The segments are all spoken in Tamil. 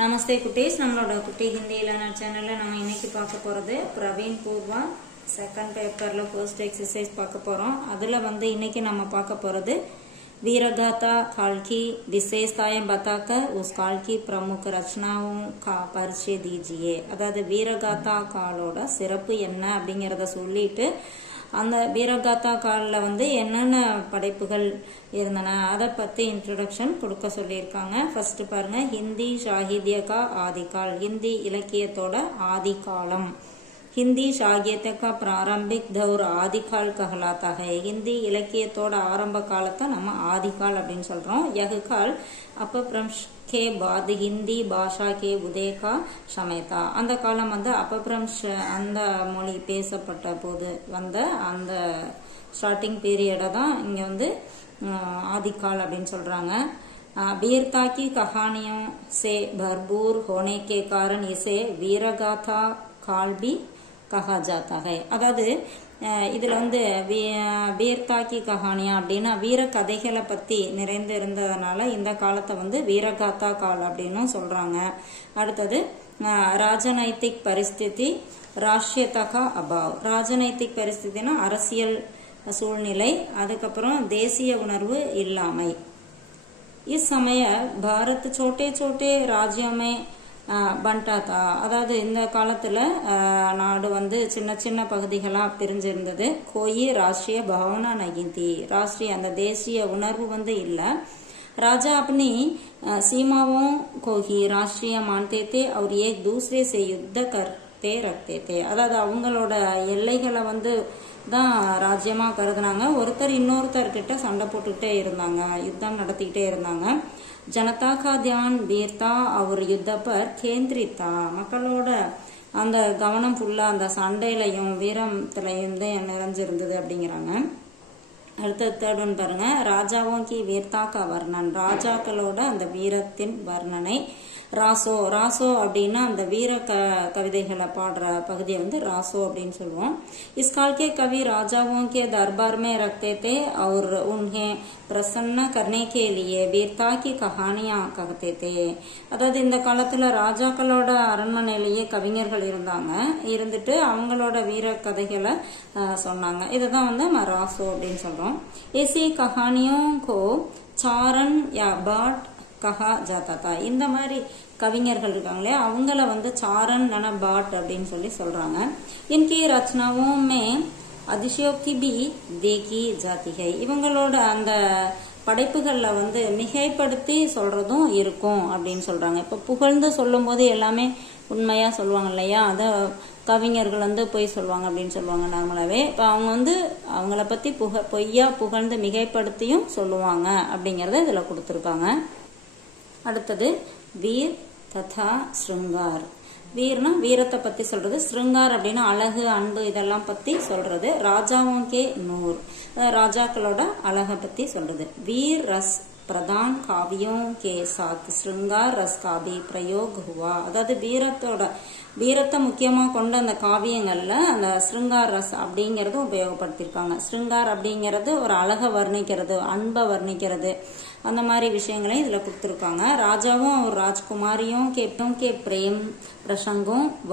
நமஸ்தே குட்டீஸ், நம்மளோட குட்டி ஹிந்தி லேர்னர் சேனல்ல நம்ம இன்னைக்கு பார்க்க போறது பிரவீன் பூர்வா செகண்ட் பேப்பர்ல ஃபர்ஸ்ட் எக்ஸசைஸ் பார்க்க போறோம். அதுல இன்னைக்கு நம்ம பார்க்க போறது वीरगाथा काल की विशेषताएं बताकर उस काल की प्रमुख रचनाओं का परिचय दीजिए. அதாவது வீரகாதா காலோட சிறப்பு என்ன அப்படிங்கறத சொல்லிட்டு அந்த வீரகாதா காலில் என்னென்ன படைப்புகள் இருந்தன அதை பத்தி இன்ட்ரோடக்ஷன் கொடுக்க சொல்லியிருக்காங்க. ஃபர்ஸ்ட் பாருங்க, ஹிந்தி சாகித்ய கா ஆதிகால், ஹிந்தி இலக்கியத்தோட ஆதி காலம். हिंदी साहित्य का प्रारंभिक दौर आदिकाल कहलाता है. हिंदी इलकियतोட ஆரம்ப காலத்தை நம்ம ஆதிகால் அப்படின்னு சொல்றோம். यह काल अपभ्रंश के बाद हिंदी भाषा के उदय का समय था. அந்த காலம் अपभ्रंश அந்த மொழி பேசப்பட்ட போது அந்த ஸ்டார்டிங் பீரியட தான் இங்க ஆதிகால் அப்படின்னு சொல்றாங்க. वीरता की कहानियों से भरपूर होने के कारण इसे वीरगाथा काल भी कहा जाता है. அதாவது இதுல வீர்தா கி கஹானியா அப்படின்னா வீர கதைகளை பத்தி நிறைந்து இருந்ததுனால இந்த காலத்தை வீரகாதா கால் அப்படின்னு சொல்றாங்க. அடுத்தது ராஜநைத்திக் பரிஸ்திதி ராஷ்டிரியதா கா அபாவ். ராஜநைத்திக் பரிஸ்திதினா அரசியல் சூழ்நிலை, அதுக்கப்புறம் தேசிய உணர்வு இல்லாமை. इस समय भारत छोटे छोटे राज्यों में பண்டா தா. அதாவது இந்த காலத்துல நாடு சின்ன சின்ன பகுதிகளா பிரிஞ்சிருந்தது. கோயி ராஷ்டிரிய பாவனா நகிந்தி, ராஷ்டிரிய அந்த தேசிய உணர்வு இல்ல. राजा अपनी सीमाओं को ही राष्ट्रीय मानते थे और एक दूसरे से युद्ध करते रखते थे. அதாவது அவங்களோட எல்லைகளை தான் ராஜ்யமா கருதுனாங்க. ஒருத்தர் இன்னொருத்தர் கிட்ட சண்டை போட்டுக்கிட்டே இருந்தாங்க, யுத்தம் நடத்திக்கிட்டே இருந்தாங்க. जनता का ध्यान वीरता और युद्ध पर केंद्रित था. மக்களோட அந்த கவனம் ஃபுல்லா அந்த சண்டையிலையும் வீரத்திலையும் தான் நிறைஞ்சிருந்தது அப்படிங்கிறாங்க. அடுத்த தேர்ட் ஒன் பாருங்க, ராஜாவும் கி வீர்தா கா வர்ணன். ராஜாக்களோட அந்த வீரத்தின் வர்ணனை. ராசோ, ராசோ அப்படின்னா அந்த வீர கவிதைகளை பாடுற பகுதியை ராசோ அப்படின்னு சொல்லுவோம். इस काल के कवि राजाओं के दरबार में रखते थे और उन्हें प्रसन्न करने के लिए वीरता की कहानियां कहते थे. அதாவது இந்த காலத்துல ராஜாக்களோட அரண்மனையிலேயே கவிஞர்கள் இருந்துட்டு அவங்களோட வீர கதைகளை சொன்னாங்க. இதுதான் நம்ம ராசோ அப்படின்னு சொல்றோம். ऐसी कहानियों को चारण या बाट கஹா ஜாதா. இந்த மாதிரி கவிஞர்கள் இருக்காங்களே அவங்கள சாரன் பாட் அப்படின்னு சொல்றாங்க. இன்கி ரச்சனாவும் மே அதிசயோக்தி பி தேகி ஜாதி ஹை. இவங்களோட அந்த படைப்புகள்ல மிகைப்படுத்தி சொல்றதும் இருக்கும் அப்படின்னு சொல்றாங்க. இப்ப புகழ்ந்து சொல்லும் போது எல்லாமே உண்மையா சொல்லுவாங்க இல்லையா, அத கவிஞர்கள் போய் சொல்லுவாங்க அப்படின்னு சொல்லுவாங்க நார்மலாவே. இப்ப அவங்க அவங்கள பத்தி பொய்யா புகழ்ந்து மிகைப்படுத்தியும் சொல்லுவாங்க அப்படிங்கறத இதுல கொடுத்திருக்காங்க. அடுத்தது வீர் ததா ஸ்ருங்கார். வீர்னா வீரத்தை பத்தி சொல்றது, ஸ்ருங்கார் அப்படின்னா அழகு அன்பு இதெல்லாம் பத்தி சொல்றது. ராஜாவும் கே நூர், ராஜாக்களோட அழகை பத்தி சொல்றது. வீர் ரஸ் பிரதான் காவியோं के साथ श्रृंगार रस का भी प्रयोग हुआ. அதாவது வீரத்தை முக்கியமா கொண்ட அந்த காவியங்கள்ல அந்த ஸ்ருங்கார் ரஸ் அப்படிங்கறது உபயோகப்படுத்திருக்காங்க. ஸ்ருங்கார் அப்படிங்கறது ஒரு அழகை வர்ணிக்கிறது, அன்பை வர்ணிக்கிறது, அந்த மாதிரி விஷயங்களையும் இதுல கொடுத்திருக்காங்க. ராஜாவும் और राजकुमारियों के प्रेम प्रसंगों व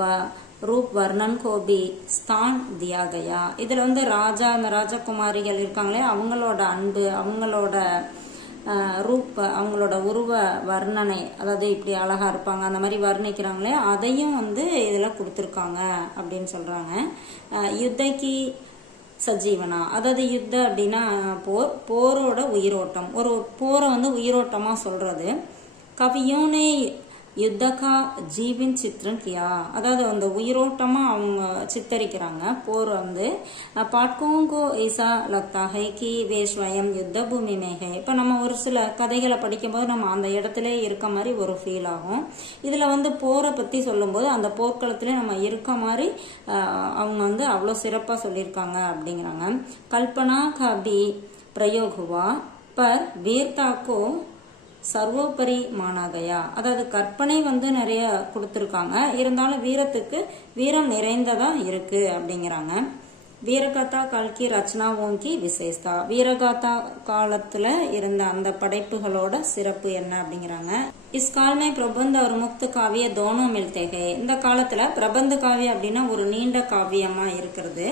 रूप वर्णन को भी स्थान दिया गया. இதுல ராஜா அந்த ராஜகுமாரிகள் இருக்காங்களே அவங்களோட அன்பு, அவங்களோட ரூப், அவங்களோட உருவ வர்ணனை, அதாவது இப்படி அழகா இருப்பாங்க அந்த மாதிரி வர்ணிக்கிறாங்களே அதையும் இதுல கொடுத்திருக்காங்க அப்படின்னு சொல்றாங்க. யுத்தகி சஜீவனா, அதாவது யுத்த அப்படின்னா போரோட உயிரோட்டம், ஒரு போரை உயிரோட்டமா சொல்றது. கவியோனே யுத்தகா ஜீவின் சித்திரம் கியா, அதாவது அந்த உயிரோட்டமா அவங்க சித்தரிக்கிறாங்க போர். பாட்கோங்கோ ஈசா லக்தா ஹை கி வே ஸ்வயம் யுத்த பூமி மே ஹை. இப்ப நம்ம ஒரு சில கதைகளை படிக்கும் போது நம்ம அந்த இடத்துல இருக்க மாதிரி ஒரு ஃபீல் ஆகும். இதுல போரை பத்தி சொல்லும் போது அந்த போர்க்களத்திலே நம்ம இருக்க மாதிரி அவங்க அவ்வளவு சிறப்பா சொல்லியிருக்காங்க அப்படிங்கிறாங்க. கல்பனா கபி பிரயோக் ஹுவா பர் வீர்தாக்கோ சர்வோபரி மானாகயா. அதாவது கற்பனை நிறைய கொடுத்திருக்காங்க, இருந்தாலும் வீரத்துக்கு வீரம் நிறைந்ததா இருக்கு அப்படிங்கிறாங்க. வீரகாதா கால் की रचनाओं की विशेषता வீரகாதா காலத்துல இருந்த அந்த படைப்புகளோட சிறப்பு என்ன அப்படிங்கறாங்க. इस काल में प्रबंध और मुक्त काव्य दोनों मिलते हैं. இந்த காலத்துல பிரபந்த காவியம் அப்படினா ஒரு நீண்ட காவியமா இருக்குது.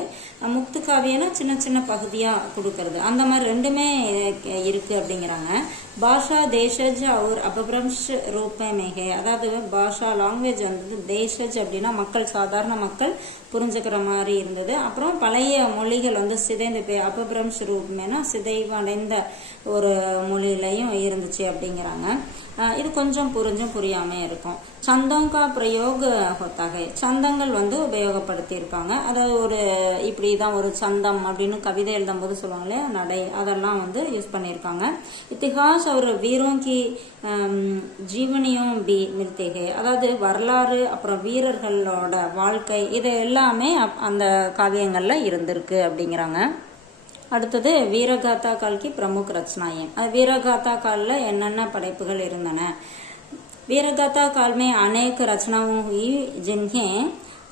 முக்த காவியனா சின்ன சின்ன பகுதியா கொடுக்கிறது. அந்த மாதிரி ரெண்டுமே இருக்கு அப்படிங்கறாங்க. பாஷா தேசஜ் और अपभ्रंश रूप में है. அதாவது பாஷா லாங்குவேஜ் வந்து தேசஜ் அப்படினா மக்கள் சாதாரண மக்கள் புரிஞ்சுக்கிற மாதிரி இருந்தது. அப்புறம் பழைய மொழிகள் வந்து சிதைந்து போய் अपभ्रंश रूप में சிதைவடைந்த ஒரு மொழியிலையும் இருந்துச்சு அப்படிங்கறாங்க. இது கொஞ்சம் புரிஞ்சும் புரியாம இருக்கும். சந்தங்கா பிரயோக होता है. சந்தங்கள் வந்து உபயோகப்படுத்தி இருக்காங்க. அதாவது ஒரு இப்படிதான் ஒரு சந்தம் அப்படின்னு கவிதை எழுதும் போது சொல்லுவாங்களே நடை அதெல்லாம் வந்து யூஸ் பண்ணியிருக்காங்க. இतिहास और वीरों की जीवनियों भी मिलते हैं. அதாவது வரலாறு அப்புறம் வீரர்களோட வாழ்க்கை இது எல்லாமே அந்த காவியங்கள்ல இருந்திருக்கு அப்படிங்கிறாங்க. அடுத்தது வீரகாதா काल की प्रमुख रचनाएं. வீரகாதா கால்ல என்னென்ன படைப்புகள் இருந்தன. வீரகாதா काल में अनेक रचनाएं हुई जिन्हें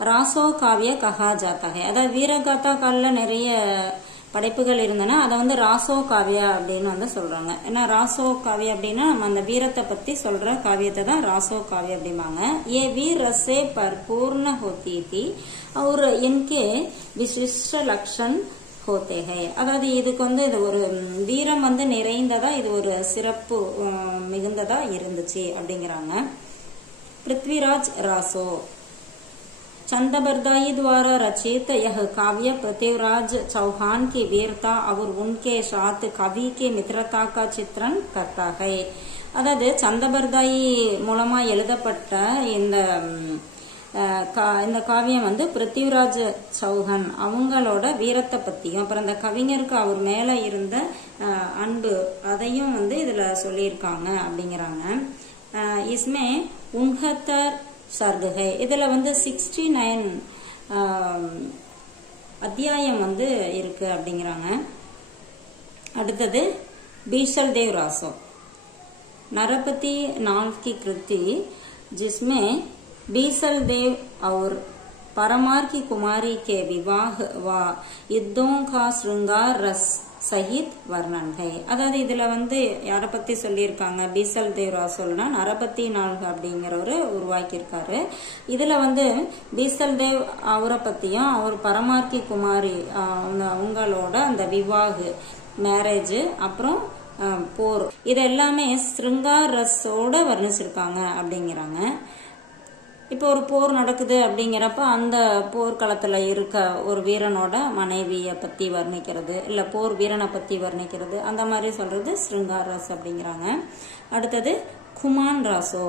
रासो काव्य कहा जाता है. அதாவது வீரகாதா கால்ல நிறைய படைப்புகள் இருந்தன. அதை வந்து ராசோ காவியா அப்படின்னு வந்து சொல்றாங்க. ஏன்னா ராசோ காவியா அப்படின்னா நம்ம அந்த வீரத்தை பத்தி சொல்ற காவியத்தை தான் ராசோ காவியா அப்படிம்பாங்க. ये वीर रस से परिपूर्ण होती थी और इनके विशिष्ट लक्षण होते हैं. அதாவது இதுக்கு வந்து இது ஒரு வீரம் வந்து நிறைந்ததா இது ஒரு சிறப்பு மிகுந்ததா இருந்துச்சு அப்படிங்கிறாங்க. पृथ्वीराज रासो चंदबरदाई द्वारा रचित यह काव्य पृथ्वीराज चौहान की वीरता और उनके साथ कवि की मित्रता का चित्रण करता है. அதாவது சந்தபர்தாயி மூலமா எழுதப்பட்ட இந்த காவியம் வந்து பிருத்திவிராஜ் சௌஹான் அவங்களோட வீரத்தை பத்தியும் அப்புறம் இந்த கவிஞருக்கு அவர் மேல இருந்த அன்பு அதையும் வந்து இதுல சொல்லியிருக்காங்க அப்படிங்கிறாங்க. इसमें 69 सर्ग है. இதுல வந்து 69 அத்தியாயம் வந்து இருக்கு அப்படிங்கிறாங்க. அடுத்தது बीसल देव रासो नरपति नाल की कृति जिसमें बीसल देव और परमार की कुमारी के विवाह व युद्धों का श्रृंगार रस சஹித் வர்ணன் ஹை. அதாவது இதுல வந்து யாரை பத்தி சொல்லியிருக்காங்க பீசல் தேவ் ராசோல்னா நரபத்தி நாள் அப்படிங்கிறவரு உருவாக்கியிருக்காரு. இதுல வந்து பீசல் தேவ் அவரை பத்தியும் அவர் பரமார்க்கி குமாரி அவங்களோட அந்த விவாகு மேரேஜ் அப்புறம் போர் இது எல்லாமே ஸ்ருங்கார் ரஸோட வர்ணிச்சிருக்காங்க அப்படிங்கிறாங்க. இப்போ ஒரு போர் நடக்குது அப்படிங்கிறப்ப அந்த போர்க்களத்துல இருக்க ஒரு வீரனோட மனைவிய பத்தி வர்ணிக்கிறது இல்ல போர் வீரனை பத்தி வர்ணிக்கிறது அந்த மாதிரி சொல்றது ஸ்ருங்கார் ரஸ் அப்படிங்கிறாங்க. அடுத்தது குமான் ராசோ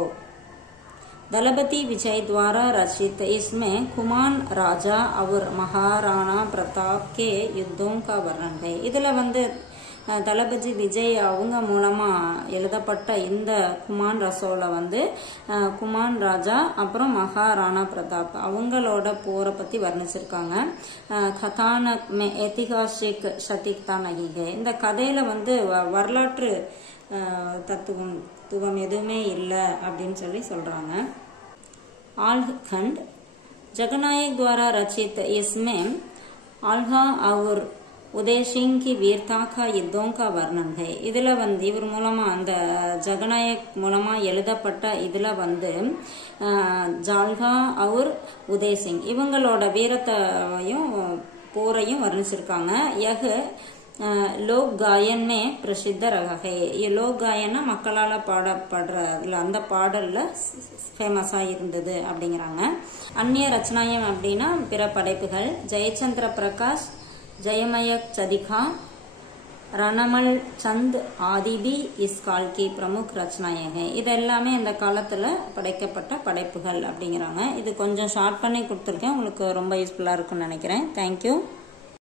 दलपति विजय द्वारा रचित. इसमें कुमान राजा और महाराणा प्रताप के युद्धों का वर्णन है. இதுல வந்து தளபதி விஜய் அவங்க மூலமா எழுதப்பட்ட இந்த குமான் ரசோல வந்து குமான் ராஜா அப்புறம் மகாராணா பிரதாப் அவங்களோட போரை பத்தி வர்ணிச்சிருக்காங்க. கதானக் மே ऐतिहासिक सटीकता नहीं है. இந்த கதையில வந்து வரலாற்று தத்துவம் எதுவுமே இல்லை அப்படின்னு சொல்றாங்க. आल्हखंड जगनायक द्वारा रचित. इसमें आल्हा और उदय सिंह की वीरता का युद्धों का वर्णन है. இதுல வந்து இவர் மூலமா அந்த ஜகநாயக் மூலமா எழுதப்பட்ட இதுல வந்து ஜால்கா और उदय सिंह இவங்களோட வீரத்தையும் போரையும் வர்ணிச்சிருக்காங்க. யக லோக் गायन में प्रसिद्ध रहा है. ये लोक गायन மக்களால பாடப்படுற அந்த பாடல்ல ஃபேமஸா இருந்தது அப்படிங்கிறாங்க. அந்நிய ரச்சனாயம் அப்படின்னா பிற படைப்புகள் ஜெயச்சந்திர பிரகாஷ் जयमयक चदिखा रणमल चंद आदि भी इस काल की प्रमुख रचनाएं हैं. இது எல்லாமே இந்த காலத்துல படைக்கப்பட்ட படைப்புகள் அப்படிங்கிறாங்க. இது கொஞ்சம் ஷார்ட் பண்ணி கொடுத்துருக்கேன். உங்களுக்கு ரொம்ப யூஸ்ஃபுல்லா இருக்கும்னு நினைக்கிறேன். தேங்க்யூ.